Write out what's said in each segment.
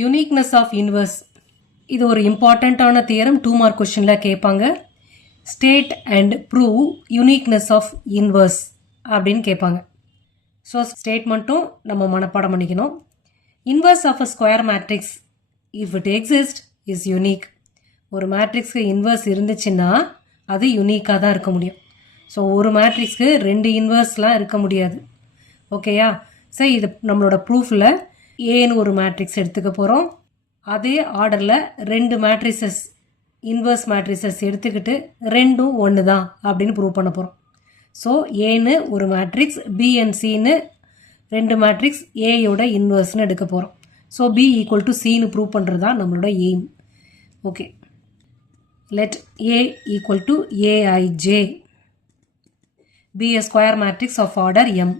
Uniqueness of inverse இது ஒரு இம்பார்ட்டண்ட்டான தியரம் 2 மார்க் கொஸ்டினில் கேட்பாங்க. State and prove uniqueness of inverse அப்படின்னு கேட்பாங்க. ஸோ ஸ்டேட்மெண்ட்டும் நம்ம மனப்பாடம் பண்ணிக்கணும். Inverse of a square matrix if it exist is unique. ஒரு மேட்ரிக்ஸ்க்கு இன்வர்ஸ் இருந்துச்சுன்னா அது யூனிக்காக தான் இருக்க முடியும். ஸோ ஒரு மேட்ரிக்ஸ்க்கு 2 இன்வர்ஸ்லாம் இருக்க முடியாது. ஓகேயா? ஸோ இது நம்மளோட ப்ரூஃபில் ஏன்னு ஒரு மேட்ரிக்ஸ் எடுத்துக்க போகிறோம். அதே ஆர்டரில் 2 மேட்ரிசஸ் இன்வர்ஸ் மேட்ரிசஸ் எடுத்துக்கிட்டு 2ம் ஒன்று தான் அப்படின்னு ப்ரூவ் பண்ண போகிறோம். ஸோ ஏன்னு ஒரு மேட்ரிக்ஸ், பி அண்ட் சின்னு 2 மேட்ரிக்ஸ் ஏயோட இன்வர்ஸ்னு எடுக்க போகிறோம். ஸோ பி ஈக்குவல் டு சின்னு ப்ரூவ் பண்ணுறது தான் நம்மளோட aim. Okay, let A equal to Aij be a square matrix of order M.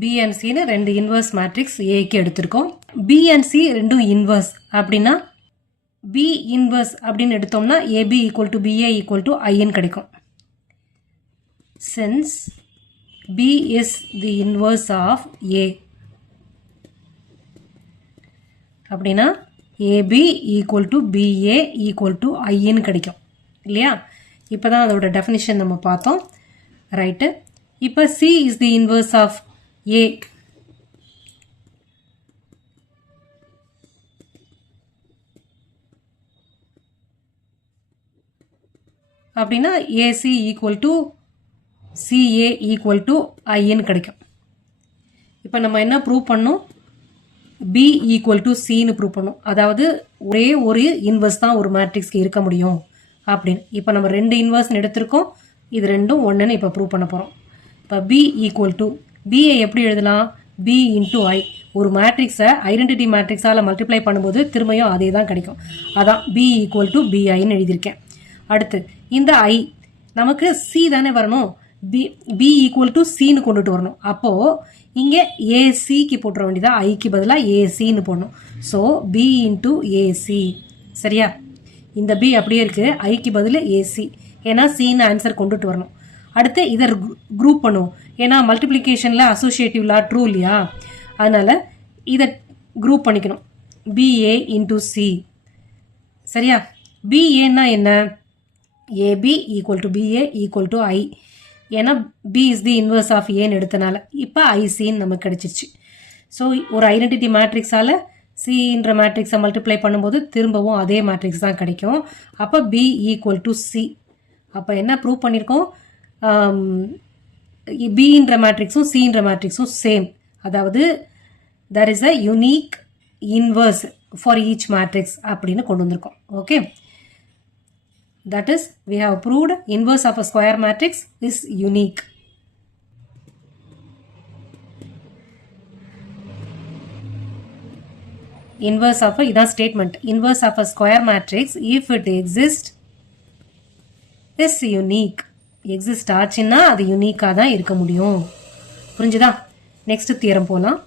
B and C னு 2 இன்வர்ஸ் மேட்ரிக்ஸ் ஏக்கு எடுத்திருக்கோம். B and C ரெண்டும் இன்வர்ஸ் அப்படின்னா B இன்வர்ஸ் அப்படின்னு எடுத்தோம்னா AB equal to BA equal to ஐன்னு கிடைக்கும். Since B is the inverse of A அப்படின்னா AB equal to BA equal to ஐன்னு கிடைக்கும் இல்லையா? இப்போ தான் அதோட டெஃபினிஷன் நம்ம பார்த்தோம். ரைட்டு. இப்போ C is the inverse of A அப்படின்னா AC equal to CA equal to ஐன்னு கிடைக்கும். இப்போ நம்ம என்ன ப்ரூவ் பண்ணோம்? B ஈக்குவல் டு Cன்னு ப்ரூவ் பண்ணோம். அதாவது ஒரே ஒரு இன்வர்ஸ் தான் ஒரு மேட்ரிக்ஸ்க்கு இருக்க முடியும் அப்படின்னு. இப்போ நம்ம 2 இன்வர்ஸ்னு எடுத்திருக்கோம். இது ரெண்டும் ஒன்றுன்னு இப்போ ப்ரூவ் பண்ண போகிறோம். இப்போ B ஈக்குவல் டு பிஏ எப்படி எழுதலாம்? B இன்ட்டு ஐ. ஒரு மேட்ரிக்ஸை ஐடென்டிட்டி மேட்ரிக்ஸால் மல்டிப்ளை பண்ணும்போது திரும்பியும் அதே தான் கிடைக்கும். அதான் B ஈக்குவல் டு BIன்னு எழுதியிருக்கேன். அடுத்து இந்த ஐ நமக்கு C தானே வரணும். B ஈக்குவல் டு Cன்னு கொண்டுட்டு வரணும். அப்போது இங்கே ஏசிக்கு போட்டுற வேண்டியதா, ஐக்கு பதிலாக ஏசின்னு போடணும். So B into AC. சரியா? இந்த B அப்படியே இருக்குது, ஐக்கு பதில் ஏசி. ஏன்னா Cன்னு ஆன்சர் கொண்டுட்டு வரணும். அடுத்து இதை குரூப் பண்ணுவோம். ஏன்னா மல்டிப்ளிகேஷனில் அசோசியேட்டிவ் லா ட்ரூ இல்லையா? அதனால் இதை குரூப் பண்ணிக்கணும். BA into C. சரியா? BAன்னா என்ன? AB equal to BA equal to I. ஏன்னா B is the inverse of ஏன்னு எடுத்தனால இப்போ ஐசின்னு நமக்கு கிடைச்சிருச்சு. ஸோ ஒரு ஐடென்டிட்டி மேட்ரிக்ஸால் சின்ற மேட்ரிக்ஸை மல்டிப்ளை பண்ணும்போது திரும்பவும் அதே மேட்ரிக்ஸ் தான் கிடைக்கும். அப்போ B ஈக்குவல் டு C. அப்போ என்ன ப்ரூவ் பண்ணியிருக்கோம்? பின்ற மேட்ரிக்ஸும் சின்ற மேட்ரிக்ஸும் சேம். அதாவது there is a unique inverse for each matrix அப்படின்னு கொண்டு வந்திருக்கோம். Okay, that is we have proved inverse of a square matrix is unique. Inverse of a இதான் statement. Inverse of a square matrix if it exists is unique. Exist ஆச்சுன்னா அது யூனிக்காக தான் இருக்க முடியும். புரிஞ்சுதா? நெக்ஸ்ட் தியரம் போகலாம்.